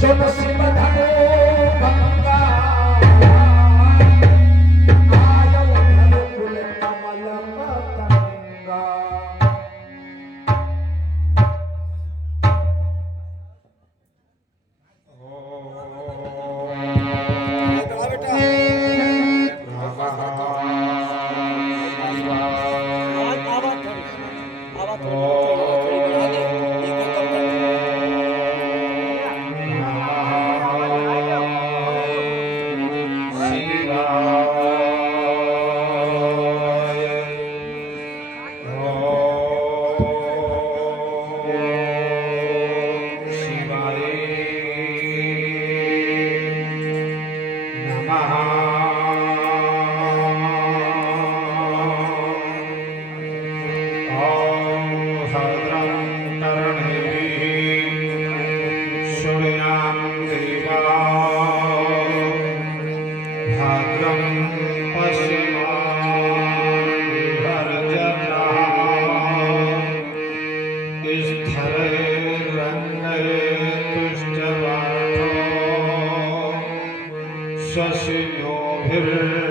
सुन शिव धनो गंगा आयल धनुकुल कमल पतंगा।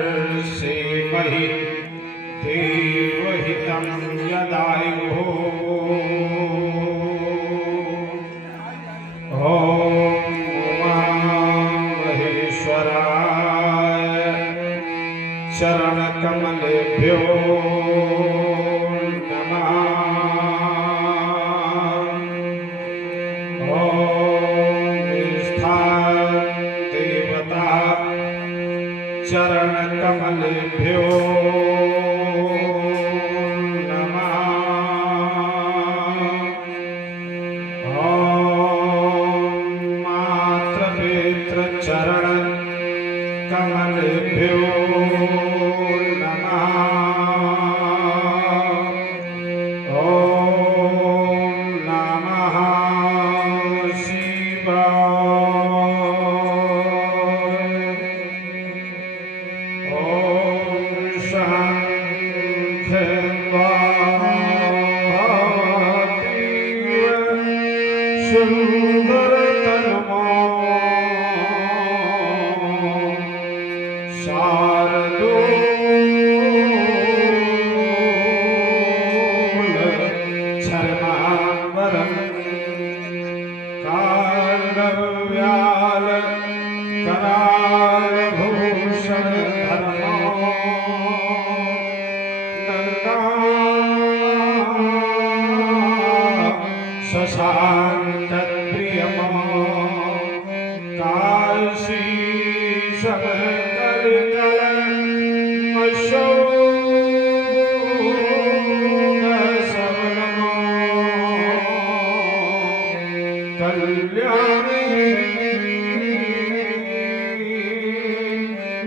शशिनोभिर्सेवहि देवहितं यदायुः। ॐ उमामहेश्वराय चरणकमलेभ्यो नमः। चरण कमलेभ्यो नमः। मातृपितृ चरण कमलेभ्यो नमः। नमः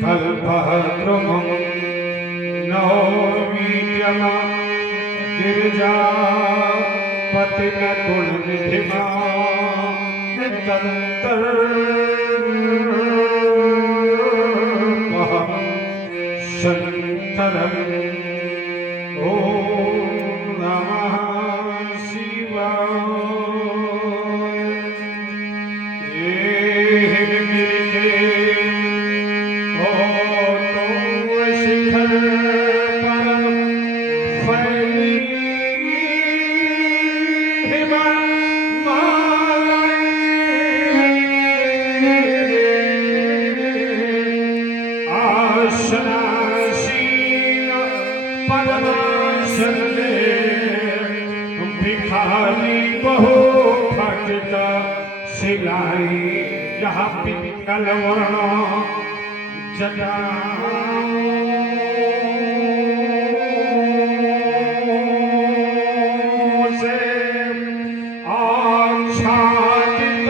कल्पद्रुमं नौमीत्यम गिरिजापतिनकुलनिधिमा तन्तर्महं शङ्करम्। ॐ नमः शिवाय। भिखारी बहु फटक सिलाई यहाँ पितल वर्ण जटा से आच्छादित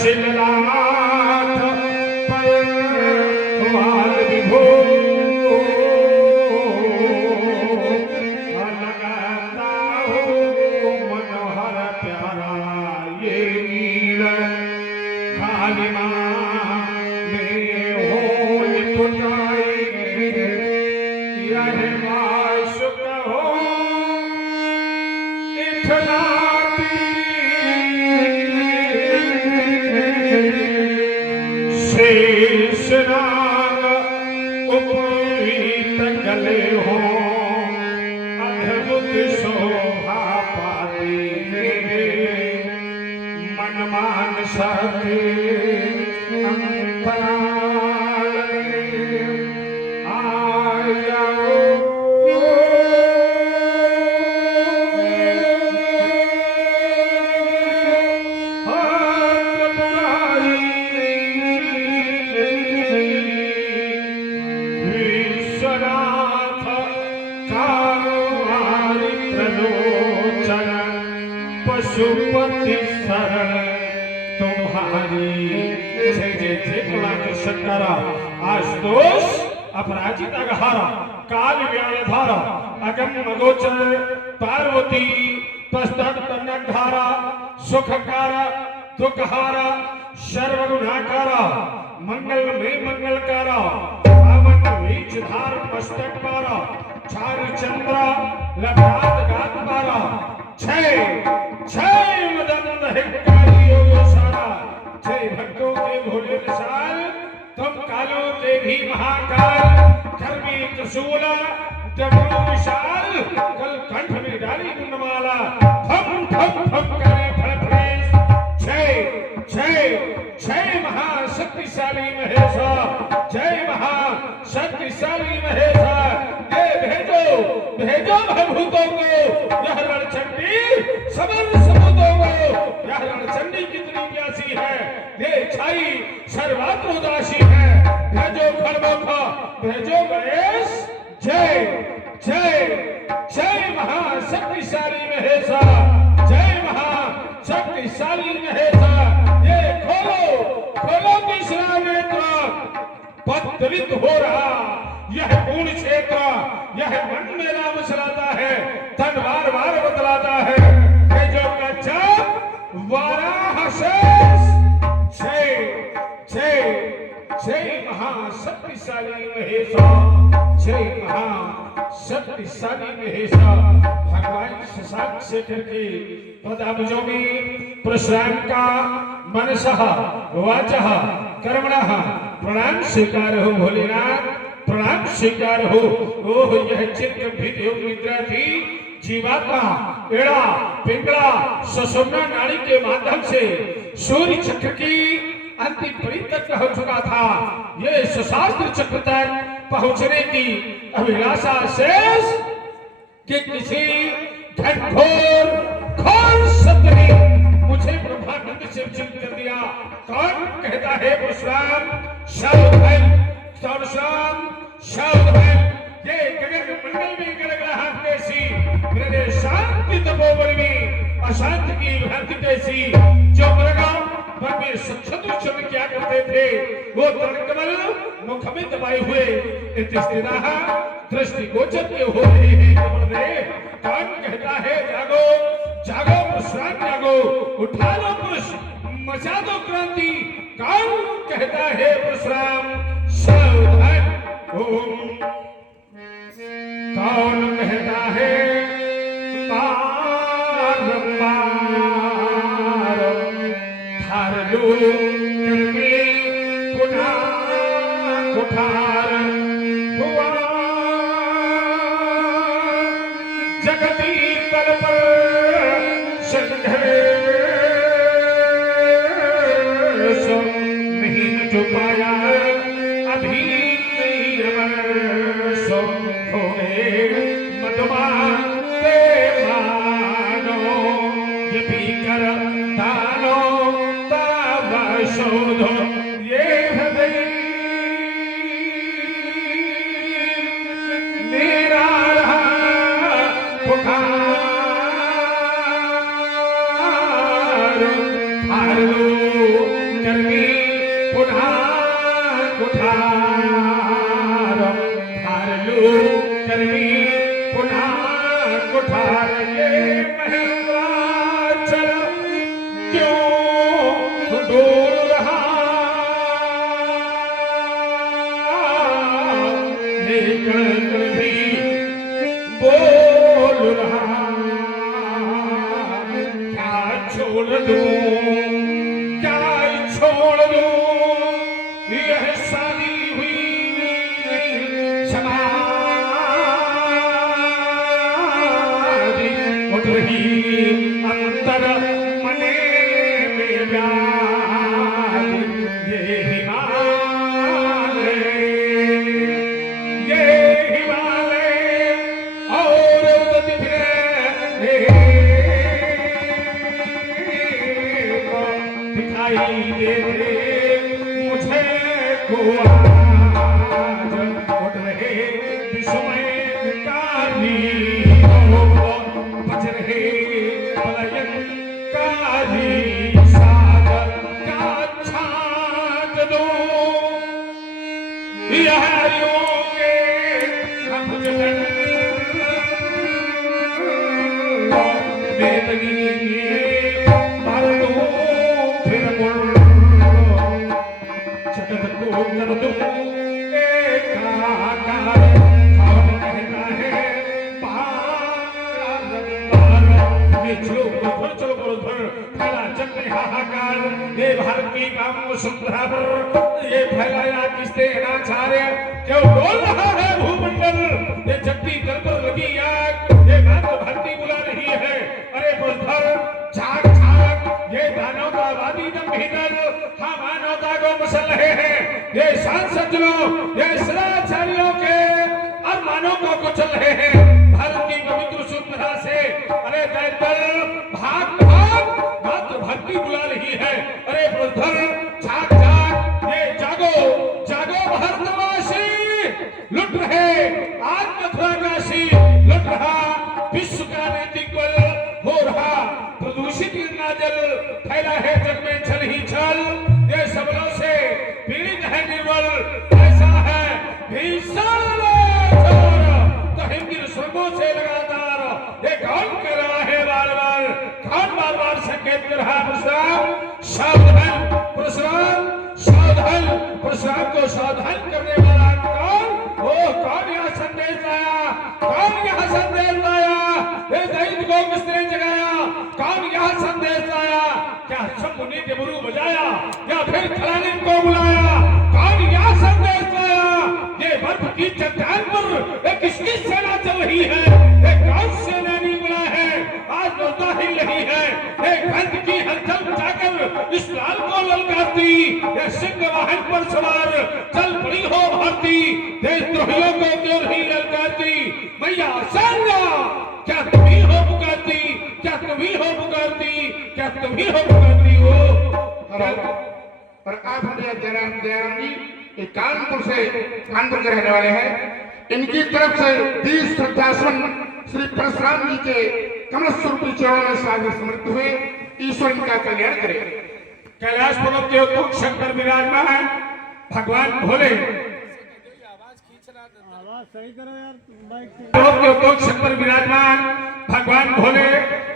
शशिलानाथ वाल विभो लगता हो मनोहर प्यारा ये नील कालिमा में हो पुताई यह जगन्नाथ कावारि त्रिलोचन पशुपति शरण तुम्हारी। जय जय जय प्रणाम शंकरा। आशुतोष अपराजित अघहारा काल व्याधारा अगम अगोचर पार्वती तस्तक तन्नधारा सुखकारा दुखहारा सर्वगुणाकारा मंगल में मंगलकारा पावन बीच धार मस्तक पारा चारु चंद्रा लघात गात पारा छय छय मदन हिकारी योग सारा छय भक्तों के भोले विशाल तुम कालों के भी महाकाल घर में त्रिशूला डमरू विशाल कल कंठ में डाली गुणमाला थम थम थम करे फड़फड़े जय जय जय महाशक्तिशाली महेशा जय महाशक्तिशाली महेशा ये भेजो भेजो भूतों को यह रणचंडी समर समुद्रों को यह रणचंडी कितनी प्यासी है ये छाई सर्वात्र उदासी है भेजो खड़बोखा भेजो गणेश जय जय जय महाशक्तिशाली महेशा जय महाशक्तिशाली महेशा ये खोलो खोलो तीसरा नेत्र पद्दलित हो रहा यह पूर्ण क्षेत्र यह मन में नाम चलाता है तन बार बार बतलाता है भेजो कच्चा वाराहसेस जय जय जय महाशक्तिशाली महेशा जय महाशक्तिशाली महेशा। भगवान शशांक शेखर के पदाब्जों में प्रश्राम का मनसः वाचः कर्मणः प्रणाम स्वीकार हो भोलेनाथ प्रणाम स्वीकार हो। ओह यह चित्त योग निद्रा थी जीवात्मा एड़ा पिंगला सुषुम्ना नाड़ी के माध्यम से सूर्य चक्र की अंतिम परी तक पहुंच चुका था। ये सुशास्त्र चक्र तक पहुंचने की अभिलाषा शेष कि किसी घनघोर घोर सत्य ने मुझे ब्रह्मानंद से विचलित कर दिया। कौन कहता है परशुराम शाउधन परशुराम शाउधन ये गगन मंडल में गड़गड़ाहट कैसी मेरे शांति तपोवन में अशांति की भ्रांति कैसी जो मृगा में सक्षुद्र क्या करते थे वो तरणकमल मुख में दबाए हुए इतिस्थिराः दृष्टि गोचर के हो रहे हैं कमल रे। कौन कहता है जागो जागो परशुराम जागो उठा लो पुरुष मचा दो क्रांति। कौन कहता है परशुराम सावधान ओम कौन कहता है करके पुनः कुठार हुआ जगती तल पर संघर्ष नहीं जो पाया अभी सो हो गए मधुमान मानो ये भी कर दानो शोधो ये हृदय मेरा रहा पुकार हार लो करके पुनः कुठार हार लो करके पुनः कुठार ये महेंद्राचल क्यों डोल भी बोल रहा क्या छोड़ दूं क्या छोड़ दूं यह शादी हुई समाधि उठ रही अंतर मने में व्याधि ये हिमालय और भाइयों के हम जतन जगत को कर दो एकाकार कौन कहता है बार ये चलो बोलो फैला चक्र हाहाकार ये भारत की काम वसुंधरा पर ये फैलाया किसने अनाचार्य क्यों डोल रहा है भूमंडल ये जगती कर पर लगी आग ये मात्र धरती बुला रही है अरे बुलधर झाग झाग ये दानव का वादी दम भीतर हाँ मानवता को मसल रहे हैं ये सांसदों ये सदाचारियों के और मानव को कुचल रहे हैं भारत की पवित्र सुंदरता से अरे दैत्य भाग भाग मात्र भक्ति बुला रही है अरे बुलधर झाग झाग ये जागो जागो भारतवासी लुट रहे आज मथुरा काशी लुट रहा विश्व का नैतिक बल हो रहा प्रदूषित गंगा जल फैला है जग में छल ही छल ये सबलों से पीड़ित है निर्बल ऐसा है भीषण तो हिंदी स्वर्गों से लगातार ये कौन कर रहा है बार बार कौन बार बार संकेत कर रहा परशुराम सावधान परशुराम सावधान परशुराम को सावधान करने वाला कौन कौन यहाँ संदेश लाया कौन यहाँ संदेश लाया ये दैत्य को किसने जगाया कौन यहाँ संदेश लाया क्या शंभु ने डमरू बजाया या फिर खलानी को बुलाया कौन यहाँ संदेश लाया ये बर्फ की चट्टान पर एक किसकी सेना चल रही है एक कौन सेना नहीं मिला है आज बोलता ही नहीं है एक गंध की हलचल बचाकर इस लाल को ललकारती ये सिंह वाहन पर सवार चल पड़ी हो भारती देशद्रोहियों को क्यों नहीं ललकारती मैया सेना क्या तुम्ही हो पुकारती क्या तुम्ही हो पुकारती क्या तुम्ही हो पुकारती हो और आप हमारे जयराम जी ये कानपुर के रहने वाले हैं इनकी तरफ से 20 श्रद्धासुमन श्री परशुराम जी के कमल स्वरूपी चरणों में सागर समर्पित हुए ईश्वर इनका कल्याण करे कैलाश पर्वत के उत्तुंग शंकर विराजमान भगवान भोले शंकर विराजमान भगवान भोले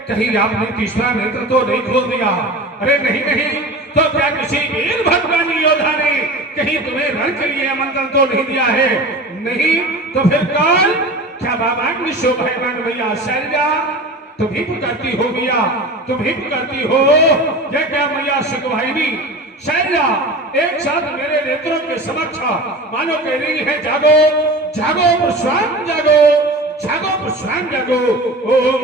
कहीं आपने तीसरा नेत्र तो नहीं खोल दिया अरे नहीं नहीं तो क्या किसी वीर भगवानी योद्धा ने कहीं तुम्हें रण के लिए आमंत्रण तो नहीं दिया है नहीं तो फिर कौन क्या बाबा की शोभायमान भैया शैलजा तुम ही पुकारती हो भैया तुम ही पुकारती हो ये क्या मैया सुखभाई भी शैलजा एक साथ मेरे नेत्रों के समक्ष मानो कह रही है जागो जागो परशुराम जागो जागो परशुराम जागो ओम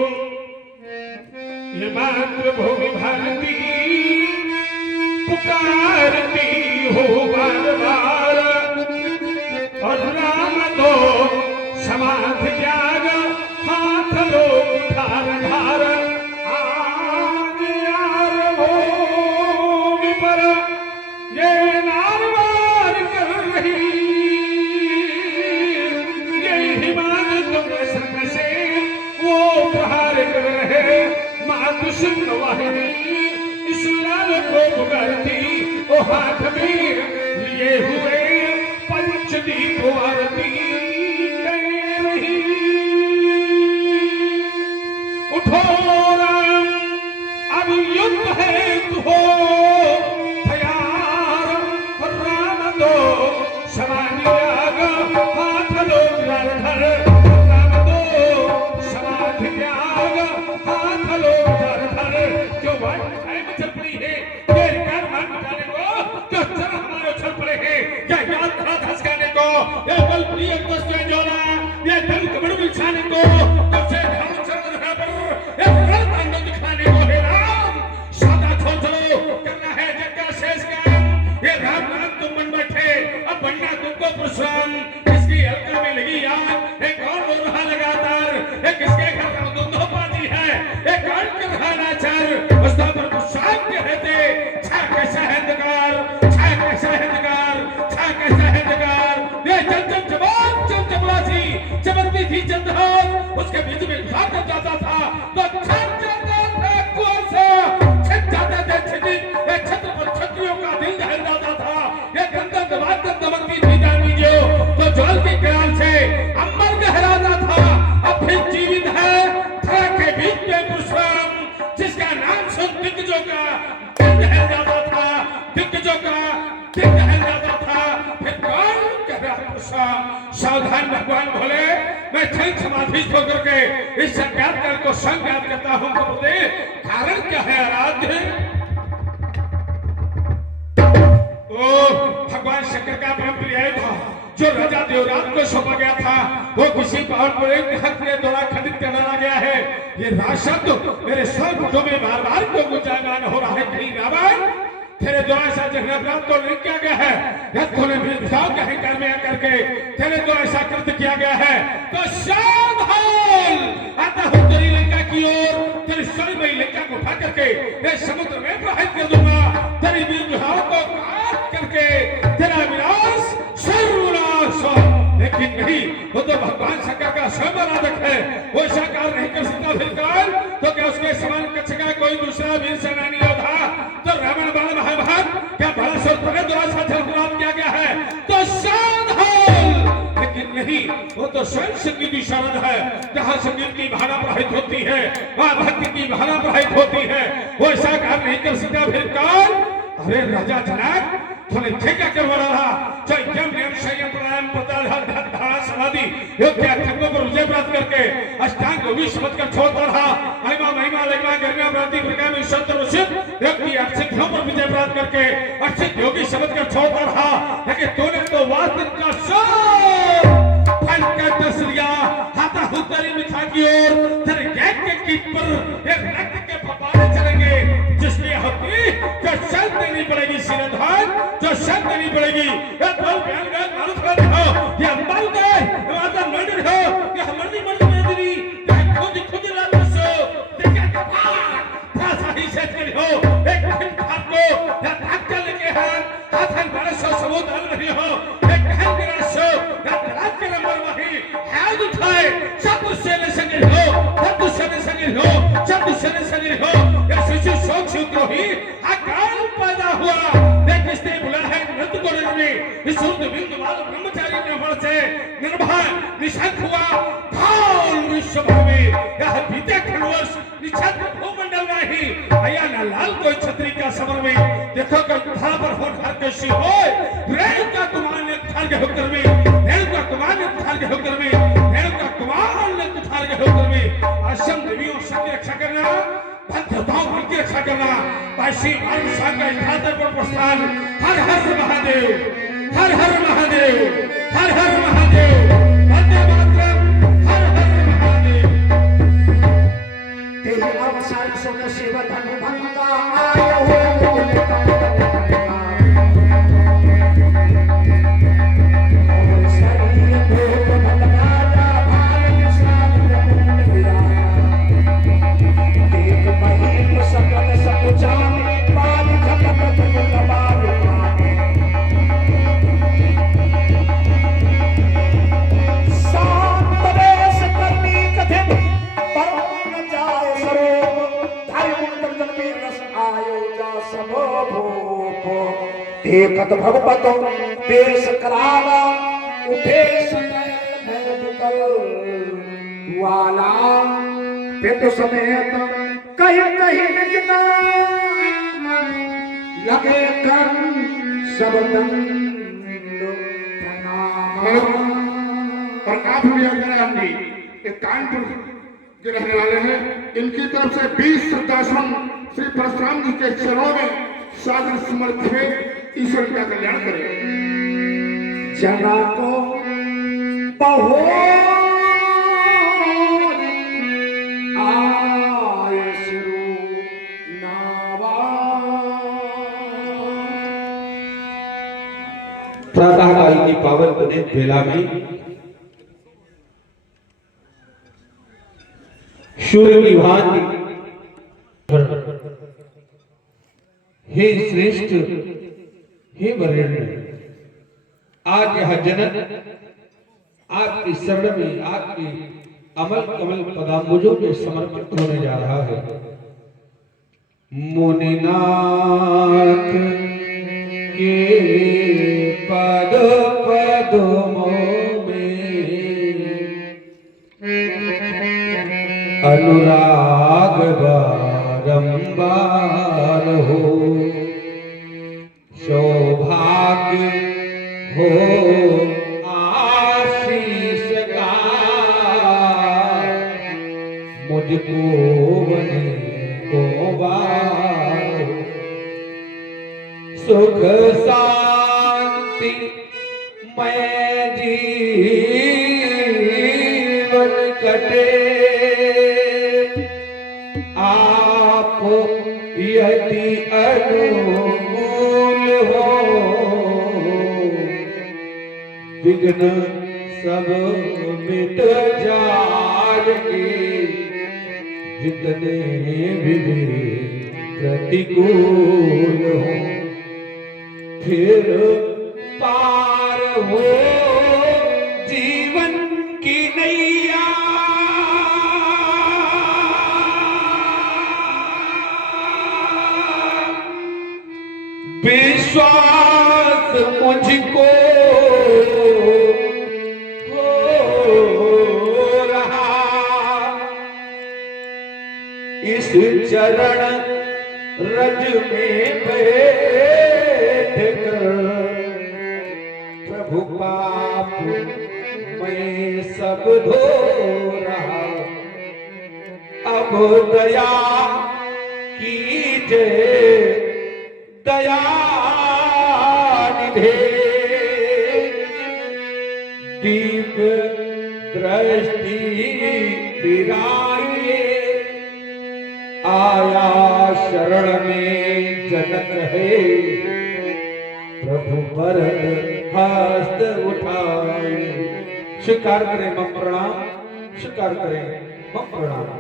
ये मातृभूमि भारती पुकारती हो बार बार और राम तो समाधि त्याग हाथ लो धार धार आज यार भूमि पर ये नारवार कर रही ये हिमालय तुम संग से वो प्रहार कर रहे मातु सिंह वाहिनी इस लाल को पुकारती ओ हाथ में लिए हुए पंचदीप आरती उठो राम अब युद्ध है तू हो तैयार राम दो समाधि हाथ लो धर राम दो समाधि त्याग हाथ लो धर जो वन चल पड़ी है ये कर मान बचाने को जो चर हमारे चल पड़े हैं क्या याद था धसकाने को ये बल प्रिय को जोड़ा ये दल कमर बिछाने को तब से हम चल रहा पर ये रल तांडव दिखाने को है राम सादा छोड़ चलो करना है जग का शेष काम ये राम नाम तुम बन बैठे अब बनना तुमको परशुराम इसकी हल्का में लगी आग एक और बोल रहा लगातार एक किसके घर का दुंदो पाती है एक कौन कर रहा नाचार उस पर परशुराम के रहते छा कैसा है अंधकार छा कैसा है अंधकार छा कैसा है अंधकार ये चंचल जवान चंचलासी चमकती थी चंद्रहार उसके बीच में भाग जाता था तो छत जाता था कोसा छत जाता था छती ये छत्र पर छत्रियों का दिल दहल जाता था ये गंदा दबाकर दमकती थी जानी जो तो सावधान भगवान भोले, मैं क्षण समाधि होकर के इस संज्ञात को संज्ञात करता हूँ। कारण क्या है आराध्य? ओ भगवान शंकर का परम प्रिय था जो राजा देवराज को सौंपा गया था, वो किसी पावन पुरुष के हक के द्वारा खंडित कर डाला गया है। ये राशब्द मेरे सर्वपुटों में बार बार क्यों गुंजायमान हो रहा है? कहीं रावण तेरे द्वारा ऐसा जघन्यपराध को नहीं किया गया है, या तूने विधाओं के अहंकार में आकर के तेरे द्वारा ऐसा कृत्य किया गया है, तो सावधान आता हूँ तेरी लंका की ओर। तेरी स्वर्गमयी लंका को उठा करके मैं समुद्र में प्रवाहित कर दूंगा। तेरी विधाओं को काट करके तेरा विनाश सर्वनाश हो। लेकिन नहीं, वो तो भगवान शंकर का स्वयं आराधक है, वो ऐसा कार्य नहीं कर सकता। फिर काल तो क्या उसके समान कच्छ का कोई दूसरा वीर सेनानी योद्धा तो रावण बाण महाभारत क्या बड़ा सोचने द्वारा साथ किया गया है? तो सावधान। लेकिन नहीं, वो तो स्वयं संगीत की शरण है। जहाँ संगीत की भावना प्रवाहित होती है, वहाँ भक्ति की भावना प्रवाहित होती है, वो ऐसा कार्य नहीं कर सकता। फिर काल अरे राजा जनक तूने ठेका करवा रहा जो यम नियम संयम प्राणायाम प्रत्याहार धारणा समाधि योग के अर्थों पर विजय प्राप्त करके अष्टांग योगी समझ कर छोड़ता रहा। महिमा महिमा लगना गर्मिया भ्रांति प्रकार में संत ऋषित योग की अक्षियों पर विजय प्राप्त करके अक्षित योगी समझ कर छोड़ता रहा। लेकिन तूने तो वास्तविक का सब फल का दस लिया। हाथा हुतरी मिठा की ओर तेरे गैग के कीट पर एक रक्त के फपारे चलेंगे, जिसमें होती जो शर्त देनी पड़ेगी सिरधान, जो शर्त देनी पड़ेगी। ये बोल बयान का मालूम कर हो, ये अंबाल का वादा मंदिर हो, ये हमारी मंदिर में दिली, ये खुद रात सो, देखा था सही से करी हो। एक दिन आपको या धाक्का लेके हाथन बड़े सो सबूत डाल रही हो, एक कहन के रासो या रात के नंबर वही हाथ उठाए सब उससे न संगिल हो, सब उससे न संगिल हो, सब उससे न संगिल हो। ये शिशु शोक सूत्रोही अकाल पैदा हुआ। देख किसने बुला है नृत्य को में इस शुद्ध बिंदु वाले ब्रह्मचारी ने बल से निर्भय निशंक हुआ भाल विश्व में। यह बीते खंडवर्ष निछत्र भूमंडल में ही आया न लाल कोई छतरी का समर में। देखो कि था पर होठ हर कैसी हो रेणु का कुमार ने थार के होकर में, रेणु का कुमार ने थार के होकर में, रेणु का कुमार ने थार के होकर में आश्रम देवियों सबकी रक्षा करना, भक्तों की रक्षा करना, ऐसी मार्ग सांग का स्थान पर प्रस्थान। हर हर महादेव, हर हर महादेव, हर हर महादेव, वंदे मातरम, हर हर महादेव। तेरे अवसर सुन शिव धन भंगा आयो हो। देखत भगवत देश करावा उठे वाला पित समेत कहीं कहीं निकना लगे कर सब और आप भी कानपुर के रहने वाले हैं, इनकी तरफ से 20 श्रद्धासुमन श्री परशुराम जी के चरणों में सादर समर्पित। ईश्वर का कल्याण करे। जना को बहु आय सिरु नावा। प्रातःकाल की पावन पुनीत बेला में सूर्य की भांति हे श्रेष्ठ, हे वरेण्य, आज यह जनक आपकी शरण में आपकी अमल कमल पदाम्बुजों में समर्पित होने जा रहा है। मुनिनाथ के पद पद्मों में अनुराग बारंबार हो, सौभाग्य हो सुख शांति मैं जीवन कटे आप यदि अनुकूल हो विघ्न सब मिट जाएंगे जितने भी प्रतिकूल हो फिर पार हो जीवन की नैया विश्वास मुझको हो रहा इस चरण रज में बैठ कर प्रभु पाप मैं सब धो रहा अब दया कीजिए दया निधे दीप दृष्टि फिराइए आया शरण में जनक है प्रभु पर हस्त उठाए स्वीकार करें मम प्रणाम स्वीकार करें मम प्रणाम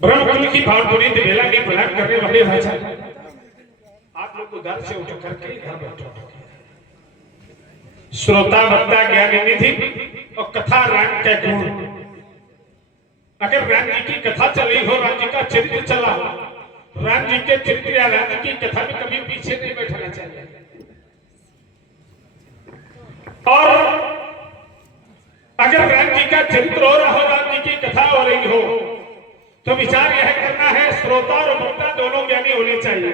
ब्रह्मकुंड की भाव पुनीत बेला में प्रणाम करने वाले भाई साहब आप लोग को घर से उठ करके घर बैठो श्रोता वक्ता ज्ञानी निधि और कथा राम का गुण अगर राम जी की कथा चली हो राम जी का चरित्र चला हो राम जी के चरित्र या राम जी की कथा में कभी पीछे नहीं बैठना चाहिए और अगर राम जी का चरित्र हो रहा हो राम जी की कथा हो रही हो तो विचार यह करना है श्रोता और वक्ता दोनों ज्ञानी होने चाहिए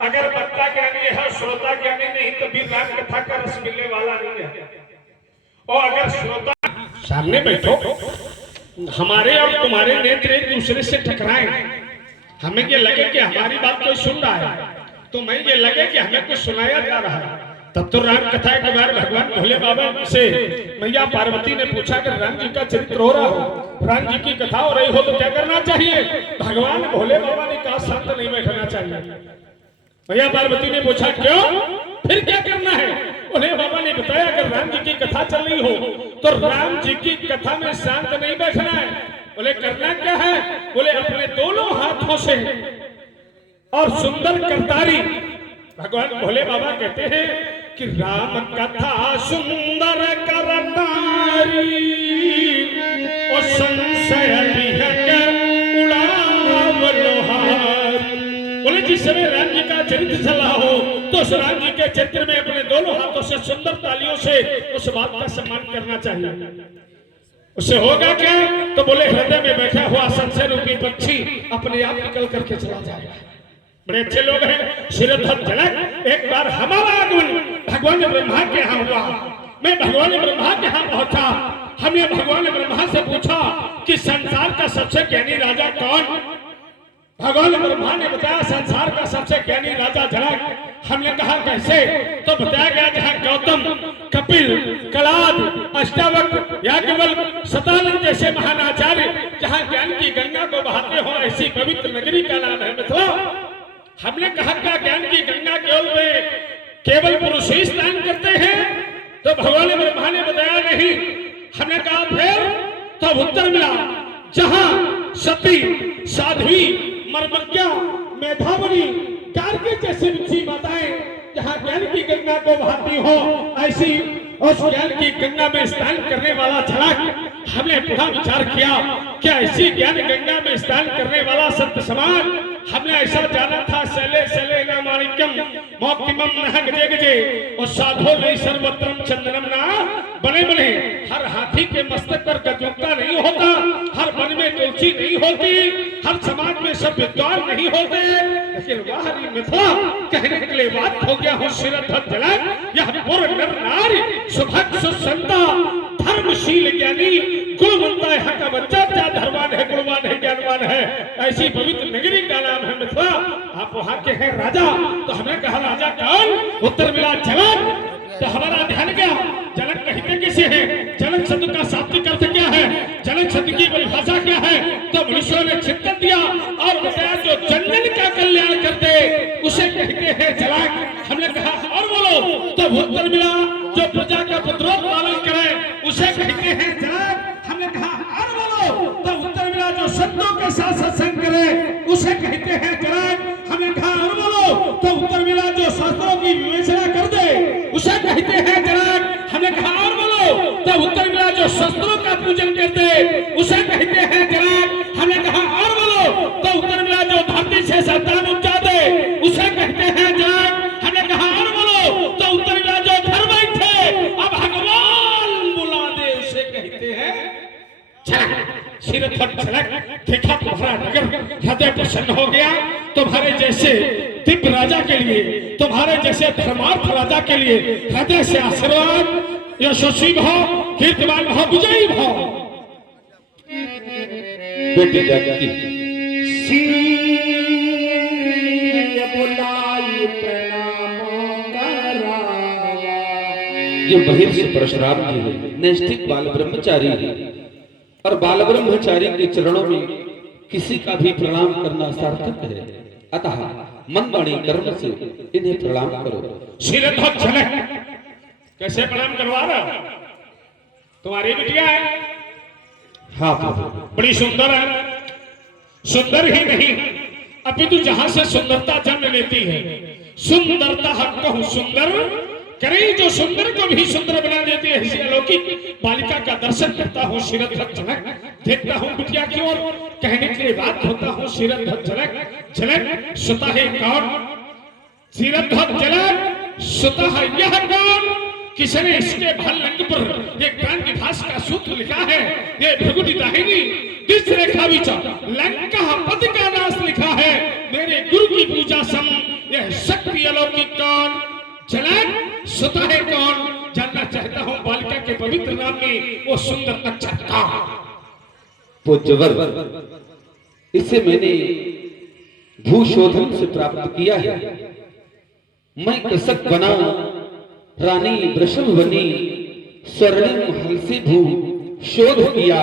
अगर वक्ता ज्ञानी है श्रोता ज्ञानी नहीं तो भी राम कथा का रस मिलने वाला नहीं है और अगर श्रोता सामने बैठो हमारे और तुम्हारे नेत्र एक दूसरे से टकराए हमें ये लगे कि हमारी बात कोई सुन रहा है तो मैं ये लगे कि हमें कुछ सुनाया जा रहा है तब तो राम कथा के बारे भगवान भोले बाबा से मैया पार्वती ने पूछा कि राम जी का चरित्र हो रहा हो राम जी की कथा हो रही हो तो क्या करना चाहिए भगवान भोले बाबा ने कहा शांत नहीं बैठना चाहिए मैया पार्वती ने पूछा क्यों फिर क्या करना है भोले बाबा ने बताया अगर राम जी की कथा चल रही हो तो राम जी की कथा में शांत नहीं बैठना है बोले करना क्या है बोले अपने दोनों हाथों से और सुंदर करतारी भगवान भोले बाबा कहते हैं कि राम कथा सुंदर करतारी और संशय बोले जिस समय राम जी का चरित्र चला हो तो उस राम जी के चरित्र में अपने दोनों हाथों से सुंदर तालियों से उस बात का सम्मान करना चाहिए उससे होगा क्या तो बोले हृदय में बैठा हुआ संशय रूपी पक्षी अपने आप निकल करके चला जाएगा बड़े अच्छे लोग हैं शिरोधर जनक एक बार हमारा आगमन भगवान ब्रह्मा के यहाँ हुआ मैं भगवान ब्रह्मा के यहाँ पहुंचा हमने भगवान ब्रह्मा से पूछा कि संसार का सबसे ज्ञानी राजा कौन भगवान ब्रह्मा ने बताया संसार का सबसे ज्ञानी राजा जनक हमने कहा कैसे तो बताया गया जहाँ गौतम कपिल कलाद अष्टावक्र याज्ञवल्क्य शतानंद जैसे महान आचार्य जहाँ ज्ञान की गंगा को बहाते हो ऐसी पवित्र नगरी का नाम है मिथिला हमने कहा क्या ज्ञान की गंगा केवल पुरुष ही स्नान करते हैं तो भगवान ब्रह्मा ने बताया नहीं हमने कहा फिर तब उत्तर मिला जहां सती साध्वी मर्मज्ञा मेधावनी गार्गी जैसी ऋषि माताएं जहां ज्ञान की गंगा को बहाती हो ऐसी उस ज्ञान की गंगा में स्नान करने वाला झलक हमने पूरा विचार किया क्या ऐसी ज्ञान गंगा में स्नान करने वाला संत समाज हमने ऐसा जाना था शैले शैले न माणिक्यम मौक्तिमम नह गजे गजे और साधो नहीं सर्वत्रम चंदनम ना बने बने हर हाथी के मस्तक पर गजोक्ता नहीं होता हर वन में तुलसी नहीं होती हर समाज में सब विद्वान नहीं होते लेकिन वाहरी मिथिला कहने के लिए बात हो गया हो शिरोधर जनक यह पूर्ण नर नारी सुभग सुसंता धर्मशील ज्ञानी गुणवंता है, यहाँ का बच्चा क्या धर्मवान है, गुणवान है, ज्ञानवान है। ऐसी पवित्र नगरी का नाम है मिथिला। आप वहां के हैं राजा। तो हमने कहा राजा कौन? उत्तर मिला जनक। तो हमारा ध्यान गया जनक कहते किसे हैं? जनक शब्द का शाब्दिक अर्थ क्या है? जनक शब्द की परिभाषा क्या है? तो मनुष्यों ने चिंतन दिया और बताया जो जनन का कल्याण करते उसे कहते हैं जनक। हमने कहा और बोलो। तो उत्तर मिला जो प्रजा का पुत्रों पालन करे उसे कहते हैं जनक। हमने कहा और बोलो। तो उत्तर मिला जो संतों के साथ सत्संग करे उसे कहते हैं जनक। हमने कहा और बोलो। तो उत्तर मिला जो शास्त्रों की विवेचना कर दे उसे कहते हैं जनक। हमने कहा और बोलो। तो उत्तर मिला जो शस्त्रों का पूजन करते उसे कहते हैं जनक। हमने कहा और बोलो। तो उत्तर मिला जो धरती से संतान उपजा दे उसे कहते हैं जनक। हमने कहा और बोलो। तो उत्तर मिला जो घर बैठे अब भगवान बुला दे उसे कहते हैं जनक। देखा तुम्हारा नगर हृदय प्रसन्न हो गया। तुम्हारे जैसे दिव्य राजा के लिए, तुम्हारे जैसे धर्मार्थ राजा के लिए हृदय से आशीर्वाद। यशस्वी भाव, कीर्तिमान भाव, विजयी भाव। बेटी जानकी बुलाई प्रणाम कराया। ये बहिर्ष परशुराम जी है, नैष्ठिक बाल ब्रह्मचारी है और बाल ब्रह्मचारी के चरणों में किसी का भी प्रणाम करना सार्थक है। अतः मन वाणी कर्म से इन्हें प्रणाम करो। शिरध्वज जनक कैसे प्रणाम करवा रहा? तुम्हारी बिटिया है? हाँ प्रभु। बड़ी सुंदर है। सुंदर ही नहीं अपितु जहां से सुंदरता जन्म लेती है सुंदरता कहूं सुंदर करे जो सुंदर को भी सुंदर बना देती है। इसी अलौकिक बालिका का दर्शन करता हूँ शिरध्वज जनक। देखता हूँ बिटिया की ओर, कहने के लिए बात होता हूँ शिरध्वज जनक। जनक सुता है कौन? शिरध्वज जनक सुता है यह कौन? किसने इसके भल्लंग पर एक क्रांति भाष का सूत्र लिखा है? ये भृगुटी दाहिनी दिश रेखा विचार लंका पद का नाश लिखा है। मेरे गुरु की पूजा सम यह शक्ति अलौकिक कौन? जनक सुता है कौन? जानना चाहता हूँ बालिका के पवित्र नाम में वो सुंदर अक्षर का। पूज्यवर, इसे मैंने भूशोधन से प्राप्त किया है। मैं कृषक बना, रानी वृषभ बनी, स्वर्णिम हल से भू शोध किया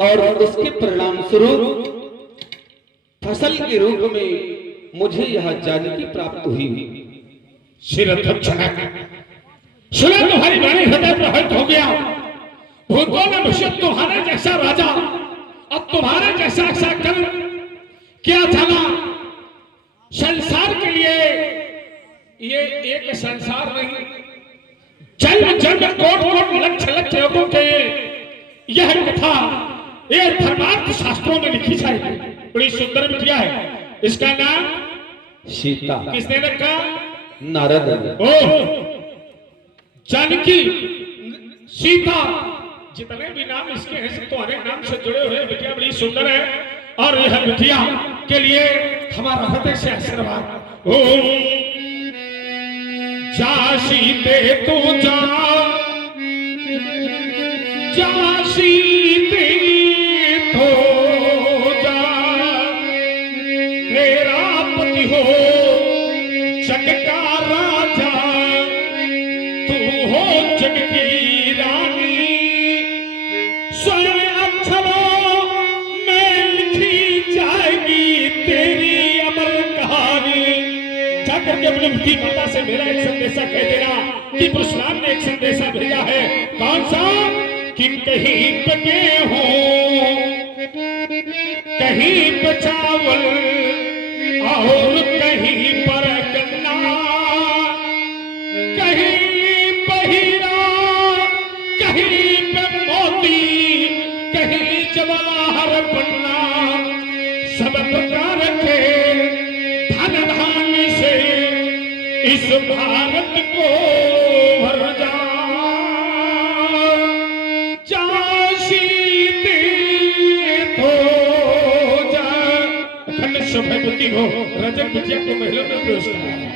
और उसके परिणाम स्वरूप फसल के रूप में मुझे यह जानकी प्राप्त हुई। शिरध्वज जनक सुना तुम्हारी वाणी हृदय प्रहत हो गया। भूतों में भविष्य तुम्हारे जैसा राजा अब तुम्हारे जैसा कर क्या जाना संसार के लिए। ये एक संसार नहीं, जन्म जन्म कोट कोट लक्ष लक्ष लोगों के यह कथा ये धर्मार्थ शास्त्रों में लिखी जाएगी। बड़ी सुंदर बिटिया है। इसका नाम सीता। किसने रखा? नारद। ओह जानकी, सीता, जितने भी नाम इसके हैं तुम्हारे नाम से जुड़े हुए। बिटिया बड़ी सुंदर है और यह बिटिया के लिए हमारा हृदय से आशीर्वाद। ओम जा सीते तू जा, जा सीते तो जा, तेरा पति हो जग का राजा, तू हो जग की रानी। स्वयं अक्षरों में लिखी जाएगी तेरी अमर कहानी। जाकर के अपनी मुक्ति माता से मेरा एक संदेशा कह देना कि परशुराम ने एक संदेशा भेजा है। कौन सा? कि कहीं पे गेहूं, कहीं पे चावल और कहीं पर गन्ना, कहीं पे हीरा, कहीं पे मोती, कहीं जवाहर पन्ना। सब प्रकार के धन धान्य से इस भारत को भर जा। हो रजत बिटिया को महिला में प्रवेश कराया।